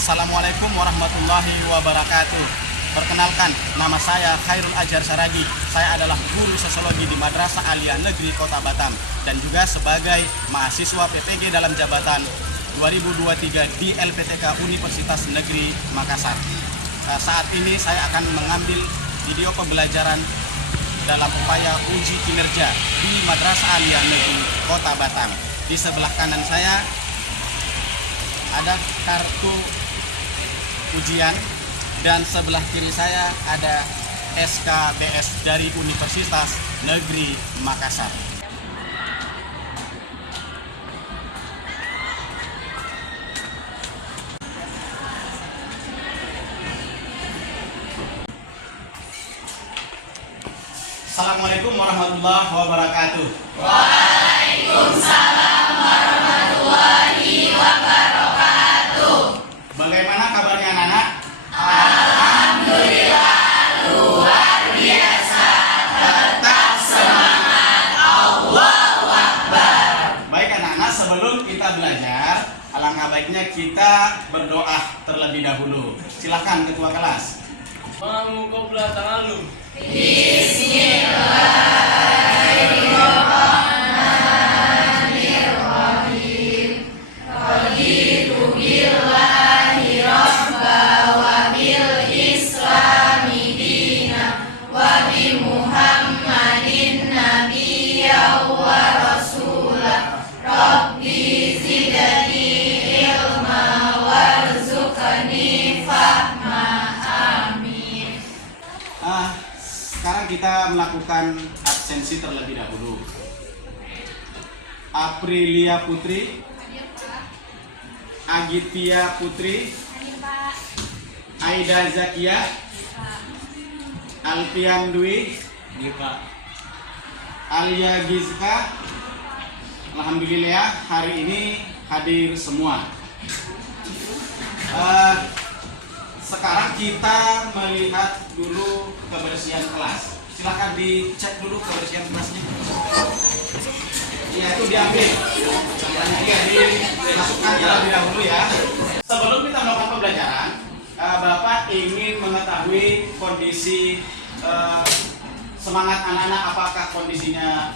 Assalamualaikum warahmatullahi wabarakatuh. Perkenalkan, nama saya Khairul Ajar Saragi. Saya adalah guru sosiologi di Madrasah Aliyah Negeri Kota Batam dan juga sebagai mahasiswa PPG dalam jabatan 2023 di LPTK Universitas Negeri Makassar. Saat ini saya akan mengambil video pembelajaran dalam upaya uji kinerja di Madrasah Aliyah Negeri Kota Batam. Di sebelah kanan saya ada kartu ujian dan sebelah kiri saya ada SKBS dari Universitas Negeri Makassar. Assalamualaikum warahmatullahi wabarakatuh. Waalaikumsalam warahmatullahi wabarakatuh. Bagaimana kabarnya anak-anak? Alhamdulillah luar biasa. Tetap semangat. Allahu Akbar. Baik anak-anak, sebelum kita belajar, alangkah baiknya kita berdoa terlebih dahulu. Silakan ketua kelas. Mau qobla ta'alum. Bismillahirrahmanirrahim. Raditu billahi rabba wa bil islami dina wa bi Muhammadin nabiyya wa rasulah. Rabbi zidni ilma warzuqni fahma. Amin. Sekarang kita melakukan absensi terlebih dahulu. Aprilia Putri, Agitya Putri, Aida Zakia, Alfian Dwi, Alia Gizka. Alhamdulillah hari ini hadir semua. Sekarang kita melihat dulu kebersihan kelas. Silahkan dicek dulu kebersihan kelasnya. Ya, itu diambil. Contohnya dimasukkan terlebih dahulu ya. Sebelum kita melakukan pembelajaran, Bapak ingin mengetahui kondisi semangat anak-anak, apakah kondisinya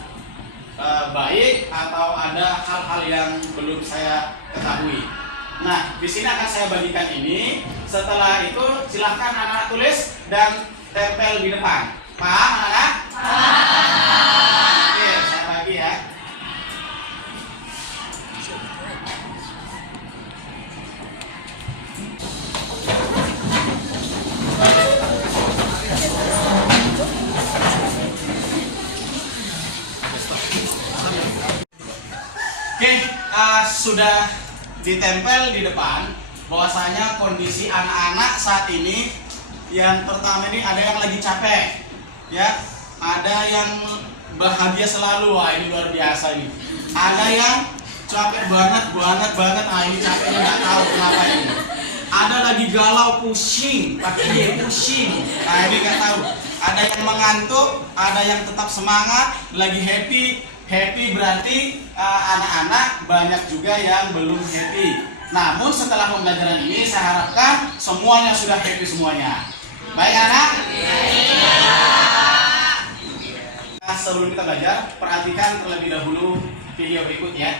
baik atau ada hal-hal yang belum saya ketahui. Nah, di sini akan saya bagikan ini. Setelah itu silahkan anak-anak tulis dan tempel di depan. Paham anak-anak? Paham. Oke, saya bagi ya. Oke, sudah ditempel di depan bahwasanya kondisi anak-anak saat ini, yang pertama ini ada yang lagi capek ya, ada yang bahagia selalu. Wah, ini luar biasa ini. Ada yang capek banget ini capeknya nggak tahu kenapa ini. Ada lagi galau, pusing, kaki pusing, nah ini nggak tahu. Ada yang mengantuk, ada yang tetap semangat, lagi happy berarti anak-anak banyak juga yang belum happy. Namun setelah pembelajaran ini saya harapkan semuanya sudah happy semuanya. Baik anak? Nah, sebelum kita belajar, perhatikan terlebih dahulu video berikut ya.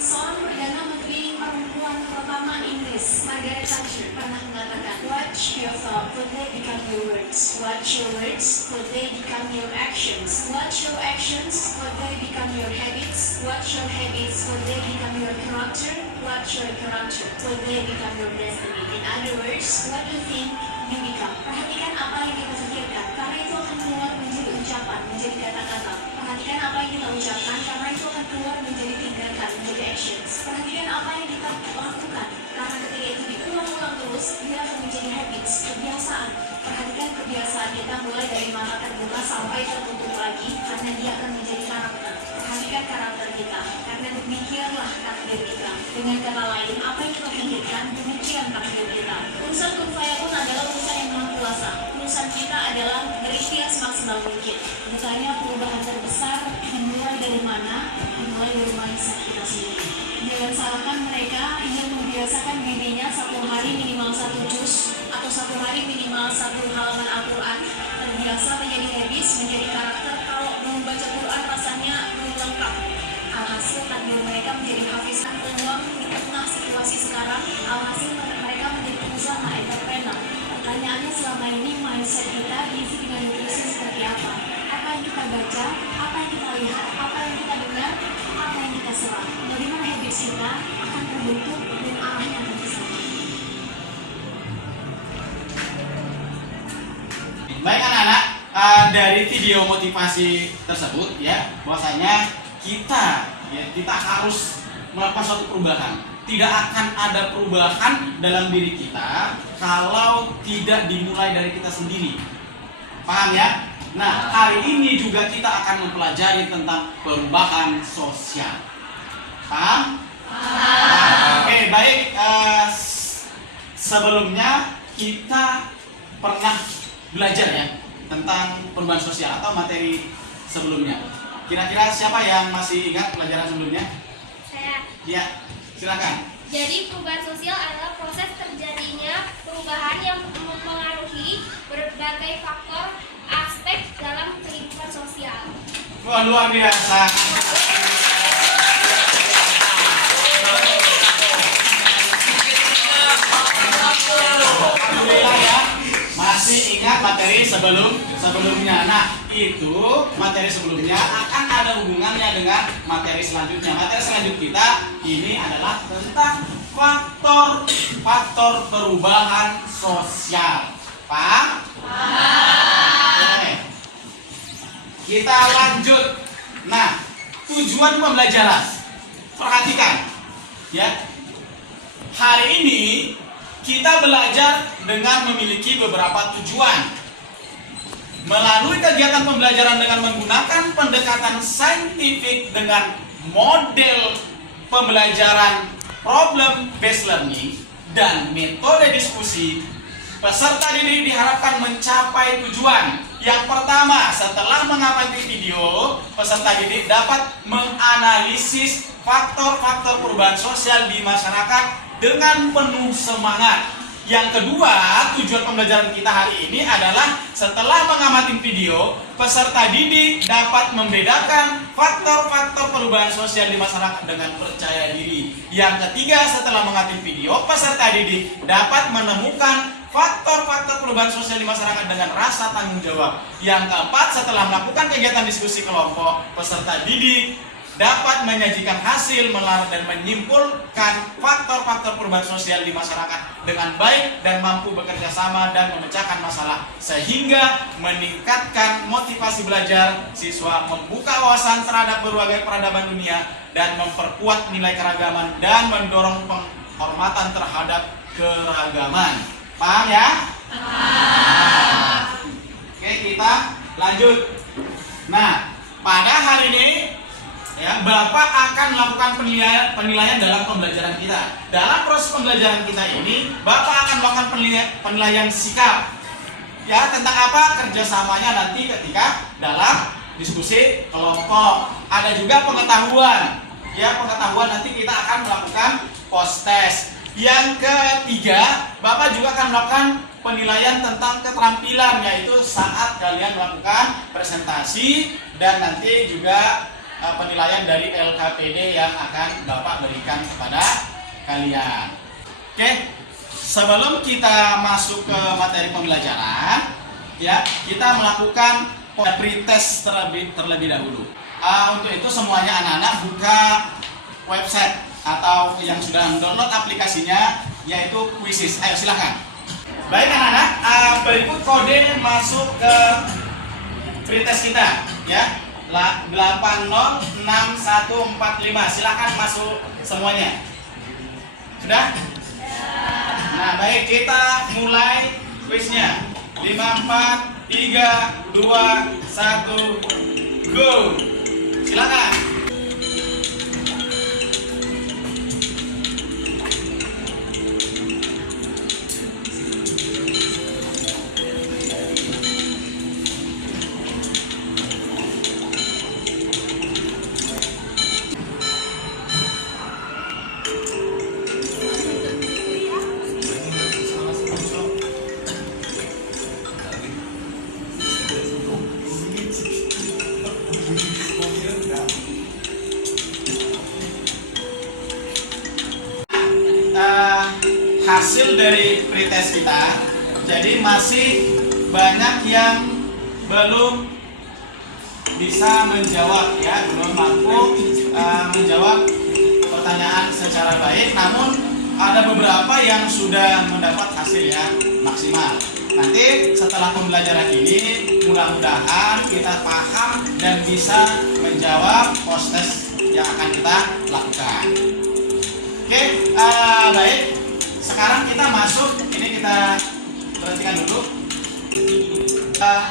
Seorang Perdana Menteri Perempuan pertama Inggris, Margaret Thatcher, pernah mengatakan, "Watch your thought, could they become your words? Watch your words, could they become your actions? Watch your actions, could they become your habits? Watch your habits, could they become your character? Watch your character, could they become your destiny?" In other words, what you think, you become. Perhatikan apa yang kita pikirkan, karena itu akan keluar menjadi ucapan, menjadi kata-kata. Perhatikan apa yang kita ucapkan, karena itu akan keluar menjadi tindakan, menjadi actions. Perhatikan apa yang kita lakukan, karena ketika itu diulang-ulang terus, dia akan menjadi habits, kebiasaan. Perhatikan kebiasaan kita mulai dari mata terbuka sampai tertutup lagi, karena dia akan menjadi karakter. Perhatikan karakter kita, karena demikianlah takdir kita. Dengan kata lain, apa yang kita pikirkan, demikian takdir kita. Urusan kun fayakun adalah urusan yang maha kuasa. Urusan kita adalah berikhtiar semaksimal mungkin. Ditanya perubahan terbesar dimulai dari mana? Dimulai dari mindset kita sendiri. membiasakan dirinya satu hari minimal 1 juz atau satu hari minimal 1 halaman Al-Quran. Terbiasa menjadi habis, menjadi karakter. Kalau membaca Quran rasanya belum lengkap. Alhasil takdir mereka menjadi hafiz. Peluang di tengah situasi sekarang, alhasil mereka menjadi pengusaha entrepreneur. Pertanyaannya selama ini mindset kita diisi dengan nutrisi seperti apa? Apa yang kita baca, apa yang kita lihat, apa yang kita dengar, apa yang kita serap. Bagaimana habits kita akan terbentuk dan arahnya akan kesana. Baik anak-anak, dari video motivasi tersebut ya, bahwasanya kita harus melakukan suatu perubahan. Tidak akan ada perubahan dalam diri kita kalau tidak dimulai dari kita sendiri. Paham ya? Nah, hari ini juga kita akan mempelajari tentang perubahan sosial. Paham? Oke, baik. Sebelumnya kita pernah belajar ya tentang perubahan sosial atau materi sebelumnya. Kira-kira siapa yang masih ingat pelajaran sebelumnya? Saya. Ya, silakan. Jadi perubahan sosial adalah proses terjadinya perubahan yang mempengaruhi berbagai faktor aspek dalam kehidupan sosial. Wah, luar biasa. Alhamdulillah ya, masih ingat materi sebelumnya. Nah, itu materi sebelumnya akan ada hubungannya dengan materi selanjutnya. Materi selanjutnya kita ini adalah tentang faktor perubahan sosial. Paham? Oke. Kita lanjut. Nah, tujuan pembelajaran. Perhatikan, ya. Hari ini kita belajar dengan memiliki beberapa tujuan. Melalui kegiatan pembelajaran dengan menggunakan pendekatan saintifik dengan model pembelajaran problem based learning dan metode diskusi, peserta didik diharapkan mencapai tujuan. Yang pertama, setelah mengamati video, peserta didik dapat menganalisis faktor-faktor perubahan sosial di masyarakat dengan penuh semangat. Yang kedua, tujuan pembelajaran kita hari ini adalah setelah mengamati video, peserta didik dapat membedakan faktor-faktor perubahan sosial di masyarakat dengan percaya diri. Yang ketiga, setelah mengamati video, peserta didik dapat menemukan faktor-faktor perubahan sosial di masyarakat dengan rasa tanggung jawab. Yang keempat, setelah melakukan kegiatan diskusi kelompok, peserta didik dapat menyajikan hasil dan menyimpulkan faktor-faktor perubahan sosial di masyarakat dengan baik dan mampu bekerja sama dan memecahkan masalah sehingga meningkatkan motivasi belajar siswa, membuka wawasan terhadap berbagai peradaban dunia dan memperkuat nilai keragaman dan mendorong penghormatan terhadap keragaman. Paham ya? Oke, kita lanjut. Nah, pada hari ini ya, Bapak akan melakukan penilaian dalam pembelajaran kita. Dalam proses pembelajaran kita ini, Bapak akan melakukan penilaian sikap. Ya, tentang apa kerjasamanya nanti ketika dalam diskusi kelompok. Ada juga pengetahuan. Ya, pengetahuan nanti kita akan melakukan post test. Yang ketiga, Bapak juga akan melakukan penilaian tentang keterampilan, yaitu saat kalian melakukan presentasi dan nanti juga penilaian dari LKPD yang akan Bapak berikan kepada kalian. Oke, sebelum kita masuk ke materi pembelajaran, ya, kita melakukan pretest terlebih dahulu. Untuk itu semuanya anak-anak buka website atau yang sudah mendownload aplikasinya, yaitu Quizzes. Ayo silakan. Baik anak-anak, berikut kode masuk ke pretest kita, ya. 806145. Silakan masuk semuanya. Sudah? Nah, baik, kita mulai kuisnya. 5 4 3 2 1 go. Silakan. hasil dari pretest kita. Jadi masih banyak yang belum bisa menjawab ya, belum mampu menjawab pertanyaan secara baik. Namun ada beberapa yang sudah mendapat hasil yang maksimal. Nanti setelah pembelajaran ini mudah-mudahan kita paham dan bisa menjawab post-test yang akan kita lakukan. Oke, baik. Sekarang kita masuk, ini kita perhatikan dulu.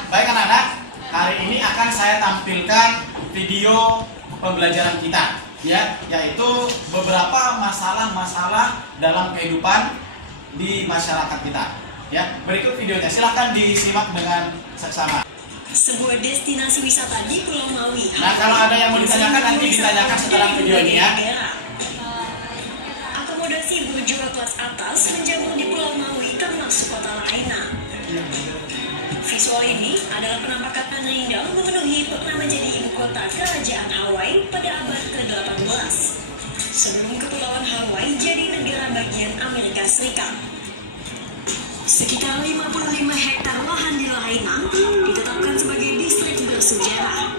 Baik anak-anak, hari ini akan saya tampilkan video pembelajaran kita, ya, yaitu beberapa masalah-masalah dalam kehidupan di masyarakat kita. Ya, berikut videonya, silahkan disimak dengan seksama. Sebuah destinasi wisata di Pulau Maui. Nah, kalau ada yang mau ditanyakan nanti ditanyakan setelah video ini ya. Akomodasi berjual kelas atas menjamur di Pulau Maui termasuk kota Lahaina. Visual ini adalah penampakan terindah memenuhi pernah menjadi ibu kota kerajaan Hawaii pada abad ke-18. Sebelum Kepulauan Hawaii jadi negara bagian Amerika Serikat. Sekitar 55 hektar lahan di Lahaina ditetapkan sebagai distrik bersejarah.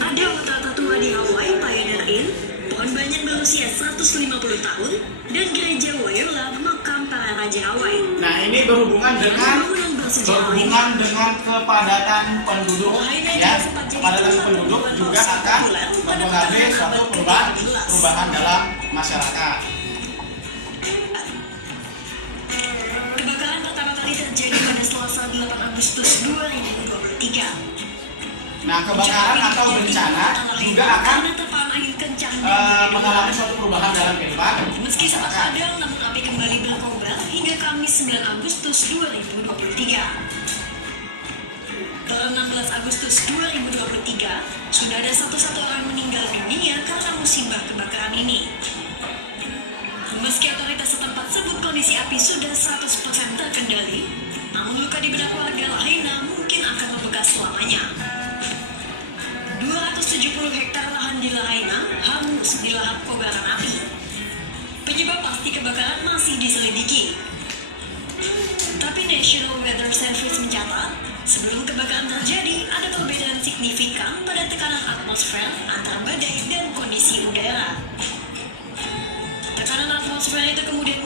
Ada hotel tertua di Hawaii, Pioneer Inn, pohon banyan berusia 150 tahun, dan gereja Waiula, makam para raja Hawaii. Nah, ini berhubungan dengan kepadatan penduduk, ya. Kepadatan penduduk juga akan mempengaruhi suatu perubahan dalam masyarakat. Kebakaran pertama kali terjadi pada Selasa 8 Agustus 2023. Nah, kebakaran atau bencana juga akan mengalami suatu perubahan dalam kehidupan Meski sempat masyarakat. padam, namun api kembali berkobar hingga Kamis 9 Agustus 2023. Per 16 Agustus 2023, sudah ada satu orang meninggal dunia karena musibah kebakaran ini. Meski otoritas setempat sebut kondisi api sudah 100% terkendali, namun luka di benak warga Lahaina mungkin akan membekas selamanya. 270 hektar lahan di Lahaina hangus dilahap kobaran api. Penyebab pasti kebakaran masih diselidiki. Tapi National Weather Service mencatat, sebelum kebakaran terjadi, ada perbedaan signifikan pada tekanan atmosfer antara badai dan kondisi udara. Tekanan atmosfer itu kemudian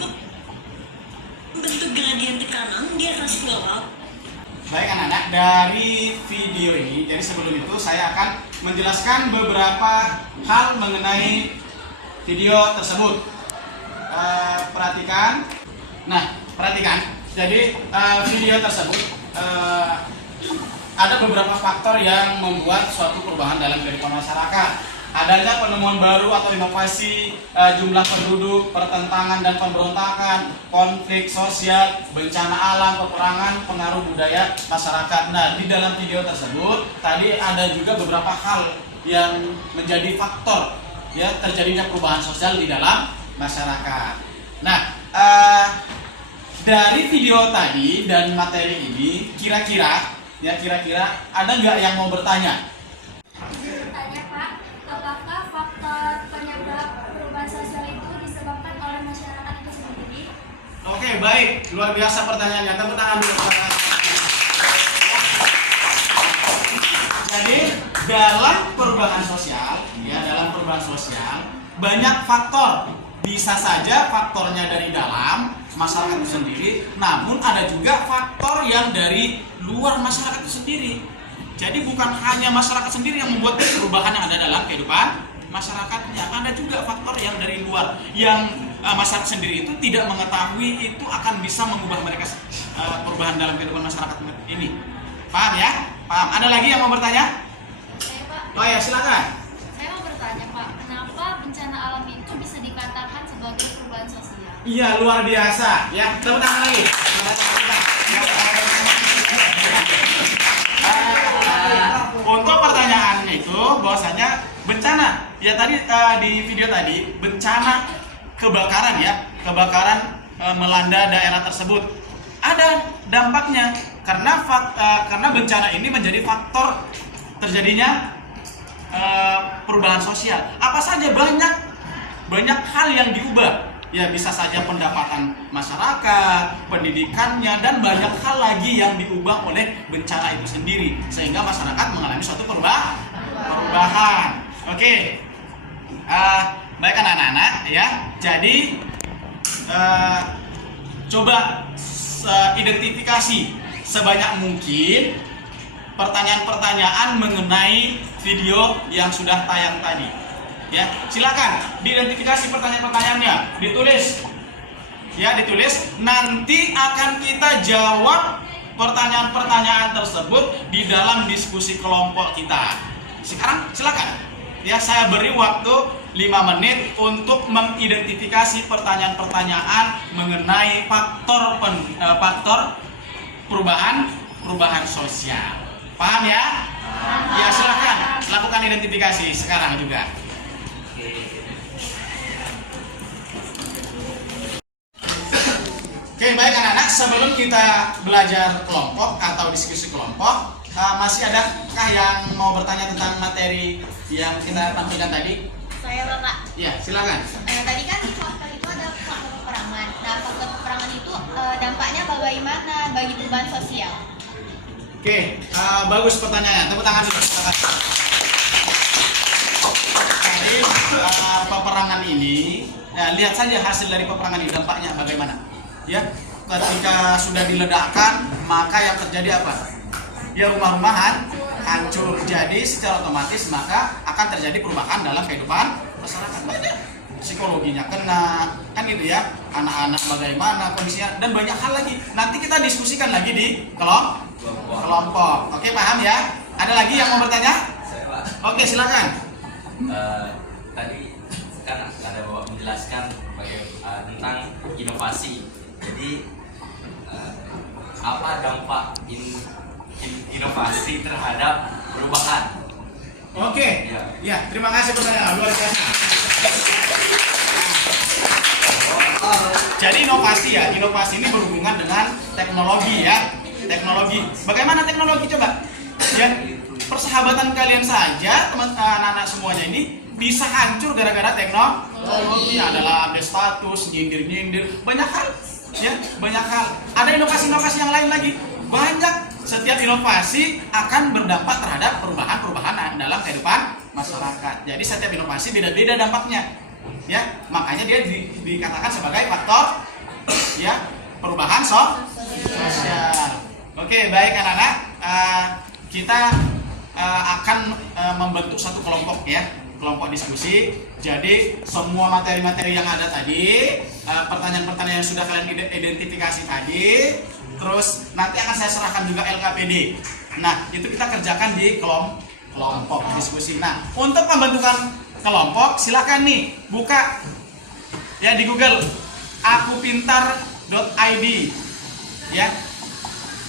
membentuk gradien tekanan di atas pulau laut. Baik anak-anak, dari video ini, jadi sebelum itu saya akan menjelaskan beberapa hal mengenai video tersebut. Perhatikan. Nah, perhatikan. Jadi video tersebut ada beberapa faktor yang membuat suatu perubahan dalam kehidupan masyarakat. Adanya penemuan baru atau inovasi, jumlah penduduk, pertentangan dan pemberontakan, konflik sosial, bencana alam, peperangan, pengaruh budaya masyarakat. Nah, di dalam video tersebut tadi ada juga beberapa hal yang menjadi faktor ya terjadinya perubahan sosial di dalam masyarakat. Nah, dari video tadi dan materi ini kira-kira ada nggak yang mau bertanya? Tanya Pak, apakah faktor penyebab perubahan sosial itu disebabkan oleh masyarakat itu sendiri? Oke, baik, luar biasa pertanyaannya. Tepuk tangan dulu. Jadi dalam perubahan sosial, banyak faktor. Bisa saja faktornya dari dalam masyarakat itu sendiri, namun ada juga faktor yang dari luar masyarakat itu sendiri. Jadi bukan hanya masyarakat sendiri yang membuat perubahan yang ada dalam kehidupan masyarakatnya, ada juga faktor yang dari luar yang masyarakat sendiri itu tidak mengetahui itu akan bisa mengubah mereka perubahan dalam kehidupan masyarakat ini. Paham ya? Paham. Ada lagi yang mau bertanya? Saya Pak, Oh ya, silakan. saya mau bertanya Pak, kenapa bencana alam itu bisa dikatakan sebagai perubahan sosial? Iya, luar biasa. Ya, tepuk tangan lagi. Untuk pertanyaannya itu bahwasanya bencana ya tadi di video tadi bencana kebakaran ya melanda daerah tersebut ada dampaknya karena bencana ini menjadi faktor terjadinya perubahan sosial. Apa saja banyak hal yang diubah Ya bisa saja pendapatan masyarakat, pendidikannya, dan banyak hal lagi yang diubah oleh bencana itu sendiri, sehingga masyarakat mengalami suatu perubahan. Oke, baik anak-anak ya. Jadi coba identifikasi sebanyak mungkin pertanyaan-pertanyaan mengenai video yang sudah tayang tadi. Ya, silakan diidentifikasi pertanyaan-pertanyaannya, ditulis. Ya, ditulis. Nanti akan kita jawab pertanyaan-pertanyaan tersebut di dalam diskusi kelompok kita. Sekarang silakan. Ya, saya beri waktu 5 menit untuk mengidentifikasi pertanyaan-pertanyaan mengenai faktor perubahan sosial. Paham ya? Ya, silakan lakukan identifikasi sekarang juga. Oke, baik anak-anak, sebelum kita belajar kelompok atau diskusi kelompok, masih adakah yang mau bertanya tentang materi yang kita tampilkan tadi? Saya Bapak. Ya, silakan. Tadi kan di faktor itu ada faktor peperangan. Nah, faktor peperangan itu dampaknya bagaimana bagi perubahan sosial? Oke, bagus pertanyaannya. Tepuk tangan dulu. Jadi, peperangan ini, lihat saja hasil dari peperangan ini, dampaknya bagaimana. Ya, ketika sudah diledakkan, maka yang terjadi apa? Ya, rumah-rumahan hancur. Jadi secara otomatis maka akan terjadi perubahan dalam kehidupan masyarakat. Psikologinya kena, kan gitu ya. Anak-anak bagaimana kondisinya, dan banyak hal lagi. Nanti kita diskusikan lagi di kelompok. Oke, paham ya? Ada lagi yang mau bertanya? Oke, silakan. Tadi kan ada Bapak menjelaskan tentang inovasi. Jadi apa dampak inovasi terhadap perubahan? Oke, ya, terima kasih pertanyaan luar biasa. Jadi inovasi ini berhubungan dengan teknologi ya. Teknologi. Bagaimana teknologi coba? Ya, persahabatan kalian saja, anak-anak semuanya ini bisa hancur gara-gara teknologi. Adalah update status, nyindir-nyindir, banyak hal. Ya, banyak hal. Ada inovasi-inovasi yang lain lagi. Banyak. Setiap inovasi akan berdampak terhadap perubahan dalam kehidupan masyarakat. Jadi setiap inovasi beda-beda dampaknya. Ya, makanya dia dikatakan sebagai faktor ya perubahan sosial. Oke, baik anak-anak. Kita akan membentuk satu kelompok ya. Kelompok diskusi. Jadi semua materi-materi yang ada tadi, pertanyaan-pertanyaan yang sudah kalian identifikasi tadi, terus nanti akan saya serahkan juga LKPD. Nah, itu kita kerjakan di kelompok diskusi. Nah, untuk pembentukan kelompok, silakan nih buka ya di Google akupintar.id ya.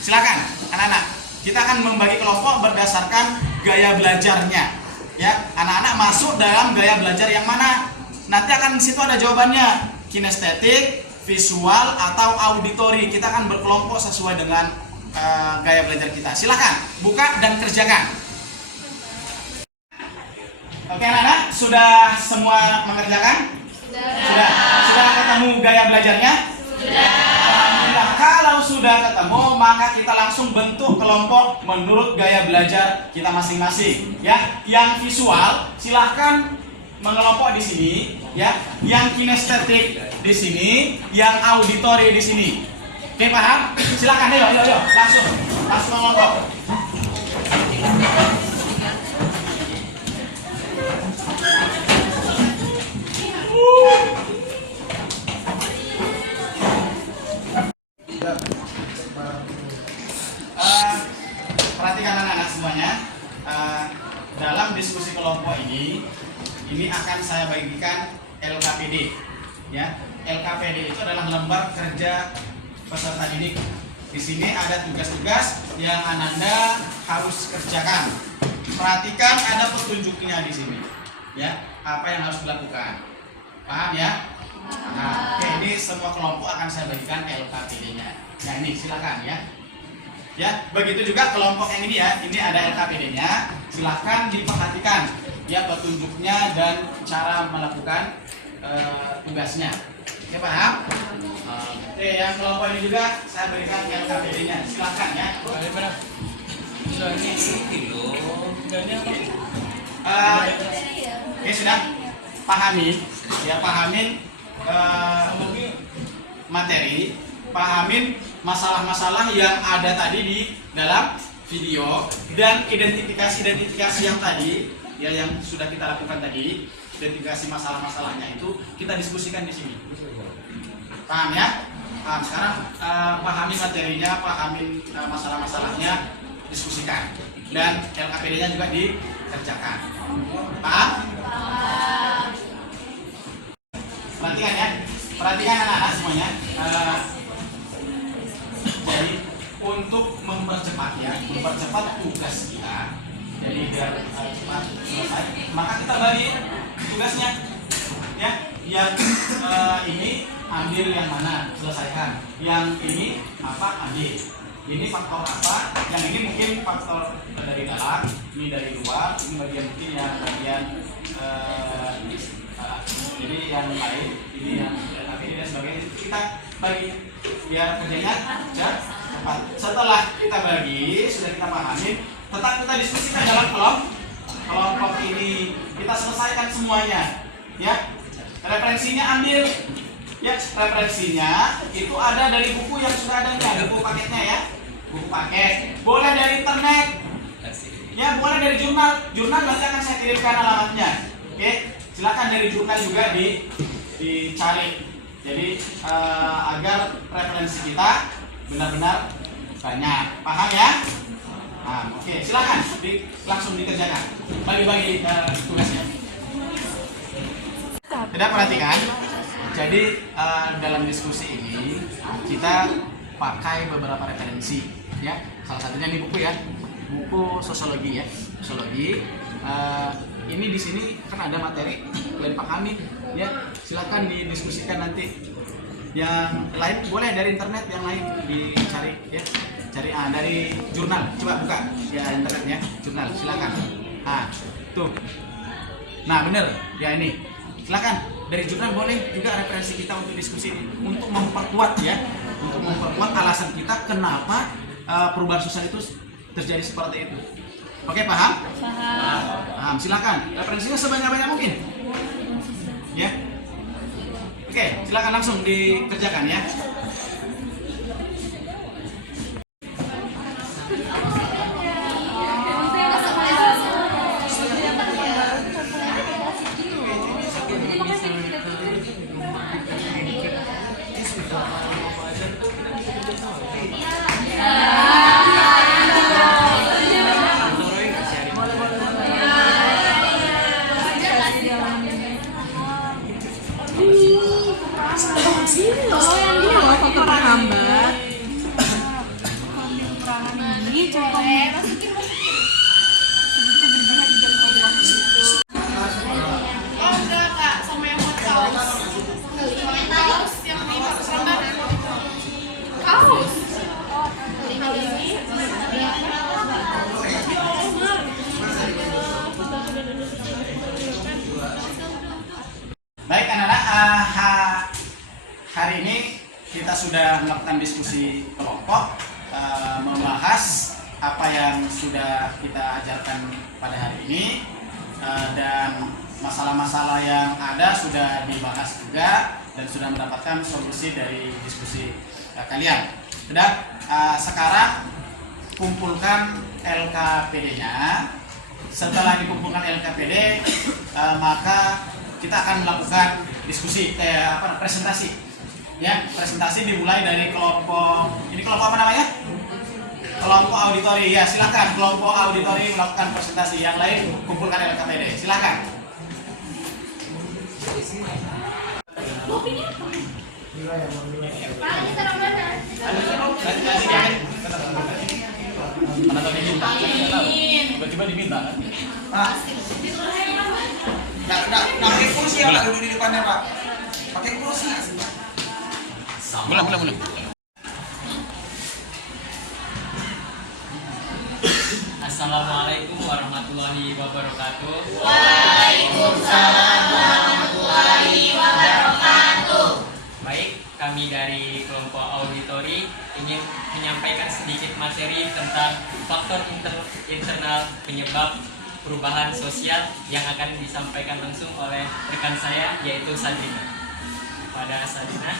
Silakan anak-anak. Kita akan membagi kelompok berdasarkan gaya belajarnya. Ya, anak-anak masuk dalam gaya belajar yang mana? Nanti akan di situ ada jawabannya. Kinestetik, visual, atau auditori. Kita akan berkelompok sesuai dengan gaya belajar kita. Silakan buka dan kerjakan. Oke anak-anak, sudah semua mengerjakan? Sudah ketemu gaya belajarnya? Alhamdulillah. Kalau sudah ketemu, maka kita langsung bentuk kelompok menurut gaya belajar kita masing-masing. Ya, yang visual silahkan mengelompok di sini, ya. Yang kinestetik di sini, yang auditori di sini. Oke, paham? Silahkan, ayo, langsung mengelompok. Perhatikan anak-anak semuanya. Dalam diskusi kelompok ini akan saya bagikan LKPD. Ya, LKPD itu adalah lembar kerja peserta didik. Di sini ada tugas-tugas yang Ananda harus kerjakan. Perhatikan ada petunjuknya di sini. Ya, apa yang harus dilakukan? Paham ya? Nah, oke, ini semua kelompok akan saya bagikan LKPD-nya. Nah, ini silakan ya. Ya, begitu juga kelompok yang ini ya. Ini ada LKPD-nya. Silahkan diperhatikan ya petunjuknya dan cara melakukan tugasnya. Oke, paham? Oke, yang kelompok ini juga saya berikan LKPD-nya. Silakan ya. Oke, sudah pahamin ya, pahamin materi, pahamin masalah-masalah yang ada tadi di dalam video, dan identifikasi yang tadi ya, yang sudah kita lakukan tadi, identifikasi masalah-masalahnya itu kita diskusikan di sini. Paham ya? Paham. Sekarang pahami materinya, pahamin masalah-masalahnya, diskusikan, dan LKPD-nya juga dikerjakan. Paham? Perhatikan ya, perhatikan anak-anak semuanya. Jadi untuk mempercepat tugas kita, jadi biar cepat selesai, maka kita bagi tugasnya ya. Yang ini ambil yang mana, selesaikan. Yang ini apa, ambil. Ini faktor apa, yang ini mungkin faktor dari dalam, ini dari luar, ini bagian mungkin yang bagian jadi yang lain, ini yang ini dan sebagainya. Kita bagi biar kerjanya cepat. Setelah kita bagi, sudah kita pahami, tetap kita diskusikan dalam kelompok ini. Kita selesaikan semuanya ya. Referensinya ambil ya, referensinya itu ada dari buku yang sudah adanya, buku paketnya ya, buku paket. Boleh dari internet ya, boleh dari jurnal nanti akan saya kirimkan alamatnya. Oke, silakan dari jurnal juga dicari. Jadi agar referensi kita benar-benar banyak. Paham ya? Nah, oke, silakan langsung dikerjakan. Bagi-bagi tugasnya. Tidak, perhatikan. Jadi dalam diskusi ini kita pakai beberapa referensi ya. Salah satunya ini buku ya, buku sosiologi ya, sosiologi. Ini di sini kan ada materi, kalian pahami ya. Silakan didiskusikan nanti. Yang lain boleh dari internet, yang lain dicari ya. Cari dari jurnal, coba buka ya internetnya, jurnal. Silakan. Tuh. Nah, bener ya, ini. Silakan dari jurnal, boleh juga referensi kita untuk diskusi ini, untuk memperkuat ya, untuk memperkuat alasan kita kenapa perubahan sosial itu terjadi seperti itu. Oke, paham? Paham. Silakan referensinya sebanyak-banyak mungkin. Ya. Oke, silakan langsung dikerjakan ya. Baik anak-anak, hari ini kita sudah melakukan diskusi kelompok, membahas apa yang sudah kita ajarkan pada hari ini, dan masalah-masalah yang ada sudah dibahas juga dan sudah mendapatkan solusi dari diskusi kalian. Sudah, sekarang kumpulkan LKPD-nya. Setelah dikumpulkan LKPD, maka kita akan melakukan diskusi, presentasi. Ya, presentasi dimulai dari kelompok. Ini kelompok apa namanya? Kelompok auditori. Ya, silakan kelompok auditori melakukan presentasi. Yang lain kumpulkan LKPD. Silakan. Mana tadi diminta? Tiba-tiba diminta kan? Nggak pakai kursi ya Pak, duduk di depannya Pak. Pakai kursi. Mulai. Assalamualaikum warahmatullahi wabarakatuh. Waalaikumsalam warahmatullahi wabarakatuh. ingin menyampaikan sedikit materi tentang faktor internal penyebab perubahan sosial yang akan disampaikan langsung oleh rekan saya, yaitu Sadina. Pada Sadina.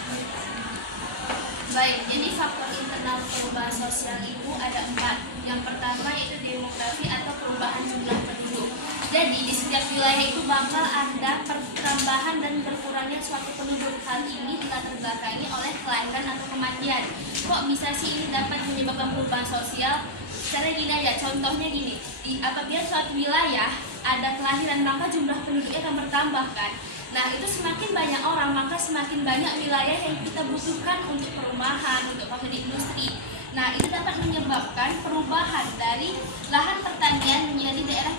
Baik, jadi faktor internal perubahan sosial itu ada 4. Yang pertama itu demografi atau perubahan jumlah penduduk. Jadi di setiap wilayah itu bakal ada pertambahan dan berkurangnya suatu penduduk. Hal ini dilatar belakangi oleh kelahiran atau kematian. Kok bisa sih ini dapat menyebabkan perubahan sosial? Secara gini aja, contohnya gini, apabila suatu wilayah ada kelahiran maka jumlah penduduknya akan bertambah kan. Nah itu semakin banyak orang maka semakin banyak wilayah yang kita butuhkan untuk perumahan, untuk pabrik industri. Nah itu dapat menyebabkan perubahan dari lahan pertanian menjadi daerah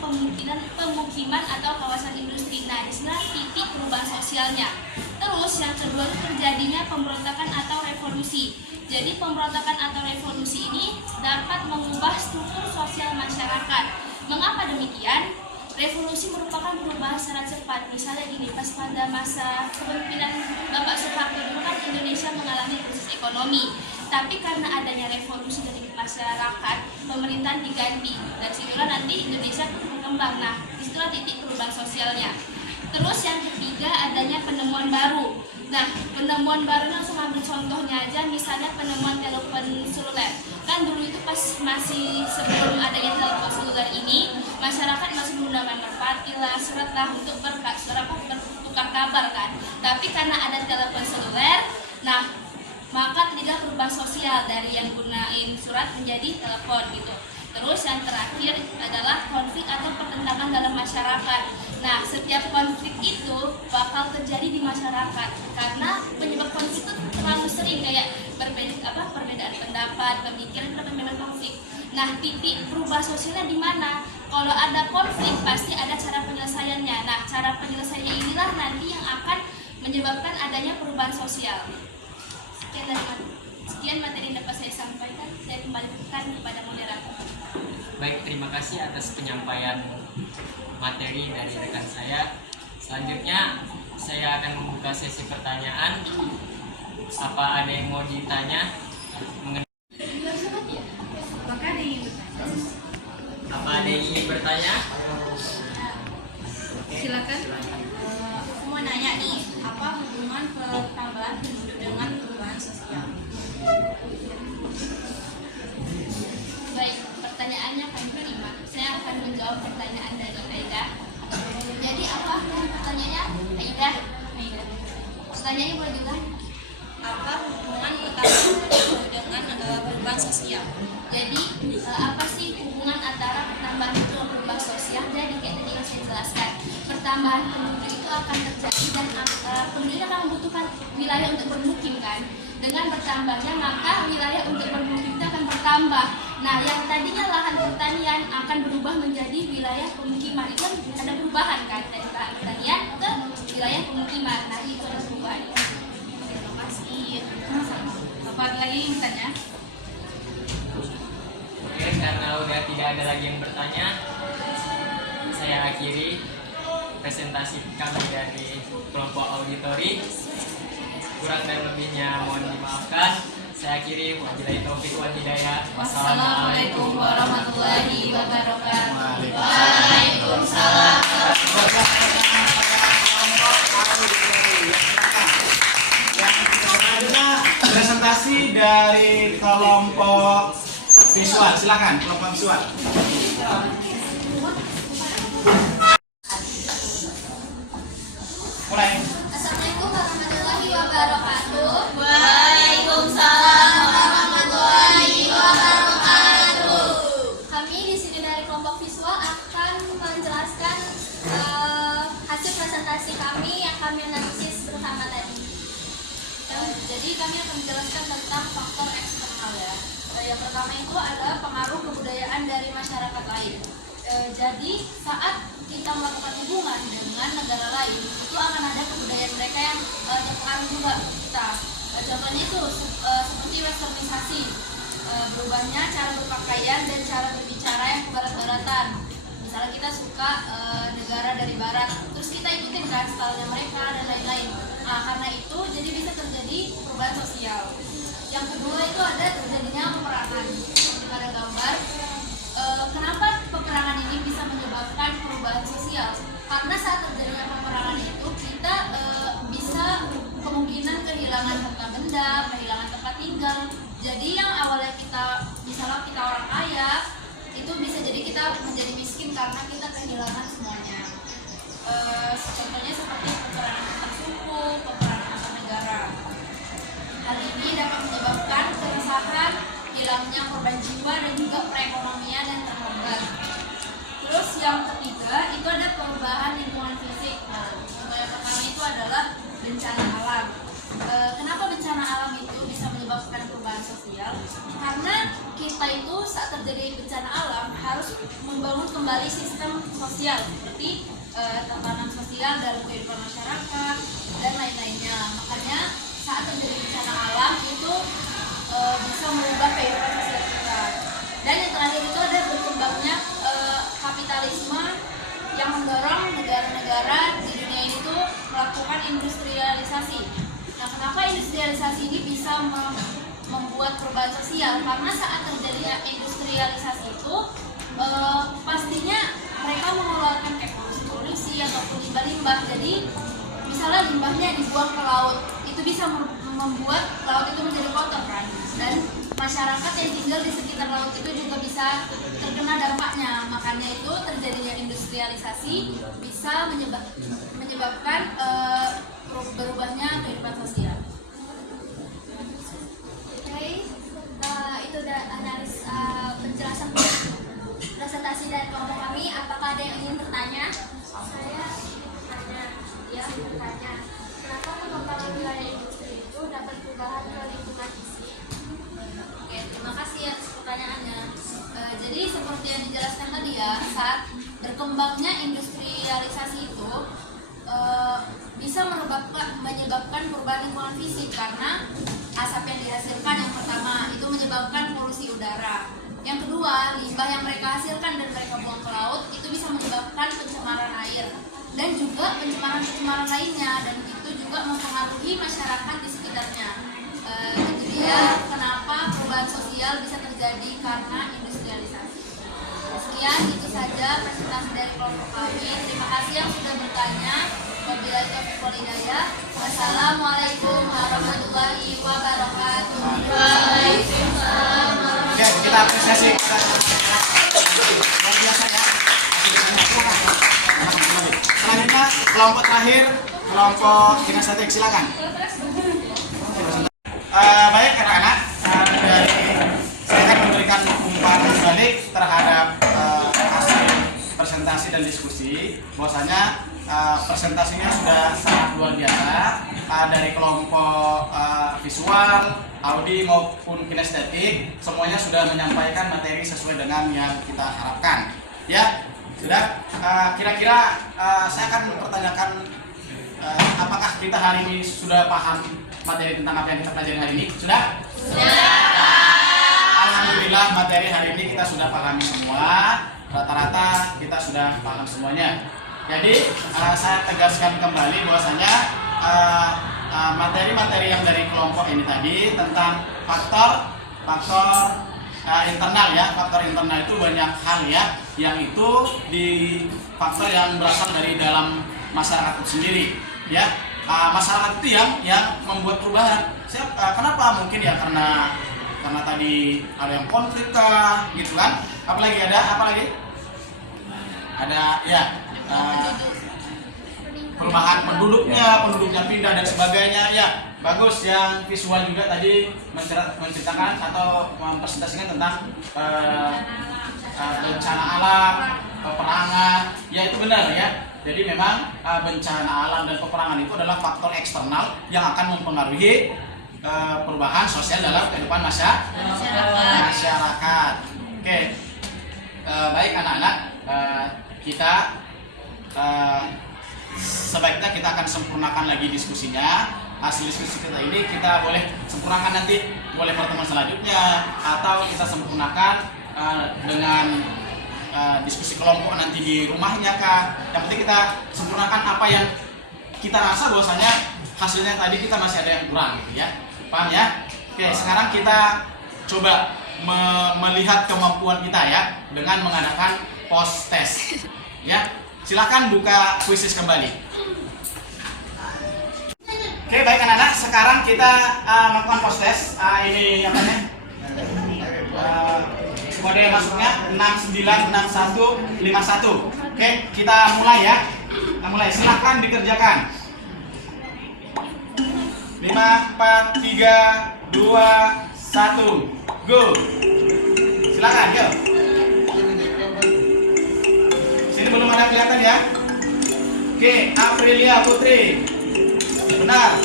pemukiman atau kawasan industri. Nah disinilah titik perubahan sosialnya. Terus yang kedua itu terjadinya pemberontakan atau revolusi. Jadi pemberontakan atau revolusi ini dapat mengubah struktur sosial masyarakat. Mengapa demikian? Revolusi merupakan perubahan secara cepat. Misalnya gini, pas pada masa kepemimpinan Bapak Soeharto dulu kan Indonesia mengalami krisis ekonomi. Tapi karena adanya revolusi dari masyarakat, pemerintahan diganti. Dari situlah nanti Indonesia berkembang. Nah, disitulah titik perubahan sosialnya. Terus yang ketiga adanya penemuan baru. Nah, penemuan baru langsung ambil contohnya aja, misalnya penemuan telepon seluler. Kan dulu itu pas masih sebelum adanya telepon seluler ini, masyarakat masih menggunakan merpati lah, surat lah untuk bertukar kabar kan. Tapi karena ada telepon seluler, nah maka terjadilah perubahan sosial dari yang gunain surat menjadi telepon gitu. Terus yang terakhir adalah konflik atau pertentangan dalam masyarakat. Nah, setiap konflik itu bakal terjadi di masyarakat karena penyebab konflik itu terlalu sering kayak perbedaan pendapat, pemikiran, perbedaan konflik. Nah, titik perubahan sosialnya di mana? Kalau ada konflik pasti ada cara penyelesaiannya. Nah, cara penyelesaiannya inilah nanti yang akan menyebabkan adanya perubahan sosial. Sekian materi yang dapat saya sampaikan. Saya kembalikan kepada moderator. Baik, terima kasih atas penyampaian materi dari rekan saya. Selanjutnya saya akan membuka sesi pertanyaan. Apa ada yang mau ditanya mengenai? Apa ada yang ingin bertanya? Silakan. Aku mau nanya nih, apa hubungan pertambahan penduduk dengan perubahan sosial? Baik, pertanyaannya kami terima. Saya akan menjawab pertanyaan dari Aida. Jadi apa pertanyaannya? Aida. Pertanyaannya boleh diulang? Apa hubungan pertambahan penduduk dengan perubahan sosial? Jadi apa sih hubungan antara pertambahan itu dan perubahan sosial? Jadi kayak tadi yang saya jelaskan, pertambahan penduduk itu akan terjadi dan penduduk akan membutuhkan wilayah untuk bermukim kan. Dengan bertambahnya maka wilayah untuk bermukim itu akan bertambah. Nah, yang tadinya lahan pertanian akan berubah menjadi wilayah pemukiman. Itu kan ada perubahan kan dari lahan pertanian ke wilayah pemukiman. Nah, itu ada perubahan. Terima kasih. Apa lagi yang bertanya? Oke, karena udah tidak ada lagi yang bertanya, saya akhiri presentasi kami dari kelompok auditori. Kurang dan lebihnya mohon dimaafkan. Saya akhiri, wabillahi taufiq wal hidayah. Wassalamualaikum warahmatullahi wabarakatuh. Waalaikumsalam. Selanjutnya presentasi dari kelompok visual. Silakan kelompok visual. Mulai. Assalamualaikum warahmatullahi wabarakatuh. Waalaikumsalam warahmatullahi wabarakatuh. Kami di sini dari kelompok visual akan menjelaskan hasil presentasi kami yang kami analisis bersama tadi. Jadi kami akan menjelaskan tentang faktor eksternal ya. Yang pertama itu adalah pengaruh kebudayaan dari masyarakat lain. Jadi saat kita melakukan hubungan dengan negara lain itu akan ada kebudayaan mereka yang terpengaruh juga ke kita. Contohnya itu seperti westernisasi, berubahnya cara berpakaian dan cara berbicara yang kebarat-baratan. Misalnya kita suka negara dari barat, terus kita ikutin kan stylenya mereka dan lain-lain. Nah, karena itu jadi bisa terjadi perubahan sosial. Yang kedua itu ada terjadinya peperangan. Seperti pada gambar, kenapa peperangan ini bisa menyebabkan perubahan sosial? Karena saat terjadinya peperangan itu kita bisa kemungkinan kehilangan harta benda, kehilangan tempat tinggal. Jadi yang awalnya misalnya kita orang kaya, itu bisa jadi kita menjadi miskin karena kita kehilangan semuanya. Contohnya seperti peperangan antar suku, peperangan antar negara. Hal ini dapat menyebabkan keresahan, hilangnya korban jiwa dan juga perekonomian yang terhambat. Terus yang ketiga itu ada perubahan lingkungan fisik. Nah, contoh yang pertama itu adalah bencana alam. Kenapa bencana alam itu bisa menyebabkan perubahan sosial? Karena kita itu saat terjadi bencana alam harus membangun kembali sistem sosial seperti tatanan sosial dalam kehidupan masyarakat dan lain-lainnya. Makanya saat terjadi bencana alam itu bisa merubah kehidupan sosial kita. Dan yang terakhir itu ada berkembangnya kapitalisme yang mendorong negara-negara di dunia ini tuh melakukan industrialisasi. Nah, kenapa industrialisasi ini bisa membuat perubahan sosial? Karena saat terjadi industrialisasi itu pastinya mereka mengeluarkan kayak polusi ataupun limbah-limbah. Jadi misalnya limbahnya dibuang ke laut, itu bisa membuat laut itu menjadi kotor kan. Dan masyarakat yang tinggal di sekitar laut itu juga bisa terkena dampaknya. Makanya itu terjadinya industrialisasi bisa menyebabkan berubahnya kehidupan sosial. Oke, itu udah analis penjelasan presentasi dari kelompok kami. Apakah ada yang ingin bertanya? Saya ingin bertanya, kenapa pengembangan wilayah industri itu dapat perubahan ke lingkungan fisik? Oke, terima kasih atas pertanyaannya. Jadi seperti yang dijelaskan tadi ya, saat berkembangnya industrialisasi itu bisa menyebabkan perubahan lingkungan fisik karena asap yang dihasilkan yang pertama itu menyebabkan polusi udara. Yang kedua, limbah yang mereka hasilkan dan mereka buang ke laut itu bisa menyebabkan pencemaran air dan juga pencemaran lainnya, dan itu juga mempengaruhi masyarakat di sekitarnya. Jadi ya, kenapa perubahan sosial bisa terjadi karena industrialisasi. Sekian, itu saja presentasi dari kelompok kami. Terima kasih yang sudah bertanya. Wabillahi taufiq wal hidayah. Wassalamualaikum warahmatullahi wabarakatuh. Waalaikumsalam. Oke, kita apresiasi. Luar biasa ya. Selanjutnya kelompok terakhir, kelompok kinestetik, silakan. Baik anak-anak, saya akan memberikan umpan balik terhadap hasil presentasi dan diskusi. Bahwasanya presentasinya sudah sangat luar biasa dari kelompok visual, audi maupun kinestetik, semuanya sudah menyampaikan materi sesuai dengan yang kita harapkan. Ya, sudah. Kira-kira saya akan mempertanyakan apakah kita hari ini sudah paham materi tentang apa yang kita pelajari hari ini? Sudah? Alhamdulillah, materi hari ini kita sudah pahami semua. Rata-rata kita sudah paham semuanya. Jadi saya tegaskan kembali bahwasanya materi-materi yang dari kelompok ini tadi tentang faktor internal ya. Faktor internal itu banyak hal ya, yang itu di faktor yang berasal dari dalam masyarakat itu sendiri ya. Masyarakat itu yang membuat perubahan. Kenapa? Mungkin ya karena tadi ada yang konflik kah gitu kan. Apalagi ada ya perubahan penduduknya pindah dan sebagainya ya. Bagus yang visual juga tadi menceritakan atau mempresentasikan tentang bencana alam, peperangan. Ya itu benar ya. Jadi memang bencana alam dan peperangan itu adalah faktor eksternal yang akan mempengaruhi perubahan sosial dalam kehidupan masyarakat. Oke, baik anak-anak, kita sebaiknya kita akan sempurnakan lagi diskusinya. Hasil diskusi kita ini kita boleh sempurnakan nanti, boleh pertemuan selanjutnya, atau kita sempurnakan dengan diskusi kelompok nanti di rumahnya kah. Yang penting kita sempurnakan apa yang kita rasa bahwasanya hasilnya tadi kita masih ada yang kurang gitu ya. Paham ya? Oke. Oke, sekarang kita coba melihat kemampuan kita ya dengan mengadakan post test. Ya, silakan buka kuisis kembali. Oke, baik anak-anak, sekarang kita melakukan post test. Ini apa nih? Kode masuknya 696151. Oke, kita mulai ya. Kita mulai, silakan dikerjakan. 5, 4, 3, 2, 1, go. Silakan, go. Sini belum ada kelihatan ya. Oke, Aprilia Putri. Benar.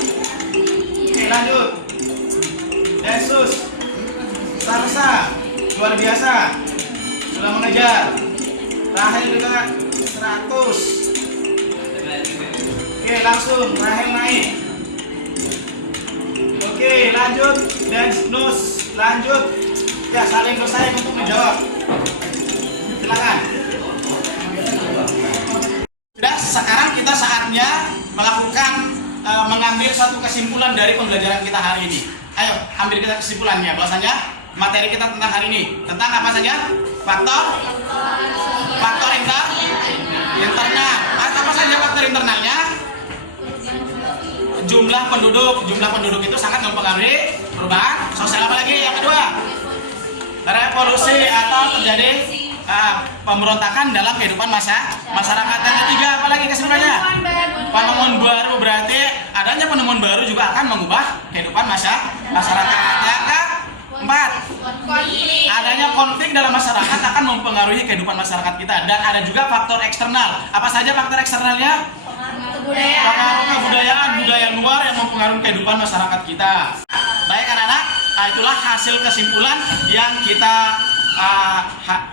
Oke, lanjut. Yesus. Sarsa. Luar biasa. Sudah mengejar. Rahel juga 100. Oke, langsung Rahel naik. Oke, lanjut. Nus, lanjut. Ya, saling bersaing untuk menjawab. Silakan. Sudah, sekarang kita saatnya melakukan mengambil suatu kesimpulan dari pembelajaran kita hari ini. Ayo, ambil kita kesimpulannya. Bahwasanya materi kita tentang hari ini tentang apa saja? Faktor internal. Apa saja faktor internalnya? Jumlah penduduk itu sangat mempengaruhi perubahan sosial. Apa lagi? Yang kedua, revolusi atau terjadi pemberontakan dalam kehidupan masyarakat. Yang ketiga, apa lagi kesimpulannya? Penemuan baru, berarti adanya penemuan baru juga akan mengubah kehidupan masyarakat. Yang keempat, adanya konflik dalam masyarakat akan mempengaruhi kehidupan masyarakat kita. Dan ada juga faktor eksternal. Apa saja faktor eksternalnya? Kebudayaan, budaya luar yang mempengaruhi kehidupan masyarakat kita. Baik anak-anak, itulah hasil kesimpulan yang kita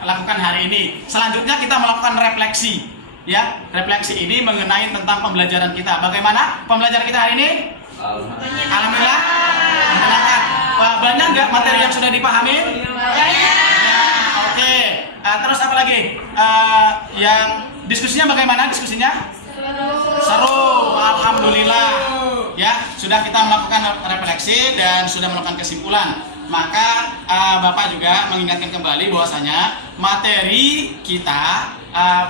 lakukan hari ini. Selanjutnya kita melakukan refleksi. Ya, refleksi ini mengenai tentang pembelajaran kita. Bagaimana pembelajaran kita hari ini? Alhamdulillah. Menyenangkan. Banyak nggak materi yang sudah dipahami? Banyak. Oke. Terus apa lagi? Yang diskusinya bagaimana? Diskusinya? Seru. Alhamdulillah. Ya, sudah kita melakukan refleksi dan sudah melakukan kesimpulan. Maka Bapak juga mengingatkan kembali bahwasanya materi kita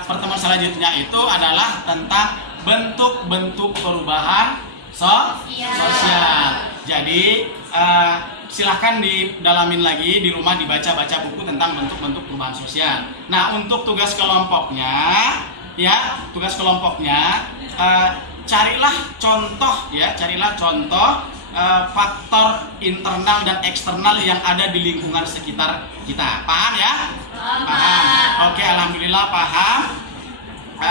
pertemuan selanjutnya itu adalah tentang bentuk-bentuk perubahan sosial. Jadi silahkan didalamin lagi di rumah, dibaca-baca buku tentang bentuk-bentuk perubahan sosial. Nah, untuk tugas kelompoknya, carilah contoh faktor internal dan eksternal yang ada di lingkungan sekitar kita. Paham ya? Paham. Oke, alhamdulillah paham.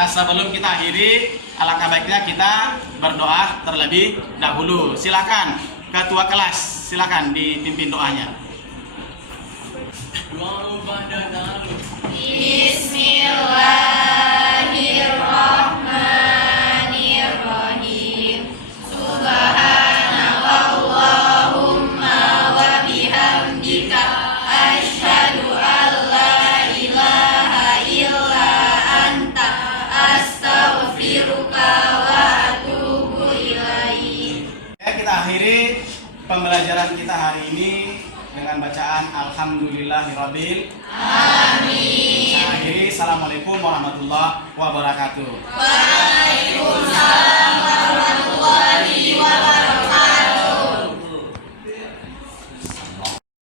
Sebelum kita akhiri, alangkah baiknya kita berdoa terlebih dahulu. Silakan ketua kelas, silakan dipimpin doanya. Bismillahirrahmanirrahim. Subhanakallahumma wa bihamdika asyhadu an la ilaha illa anta astaghfiruka wa atubu ilaik. Kita akhiri pembelajaran kita hari ini dengan bacaan Alhamdulillahirabbil alamin. Saya akhiri, assalamualaikum warahmatullahi wabarakatuh. Waalaikumsalam warahmatullahi wabarakatuh.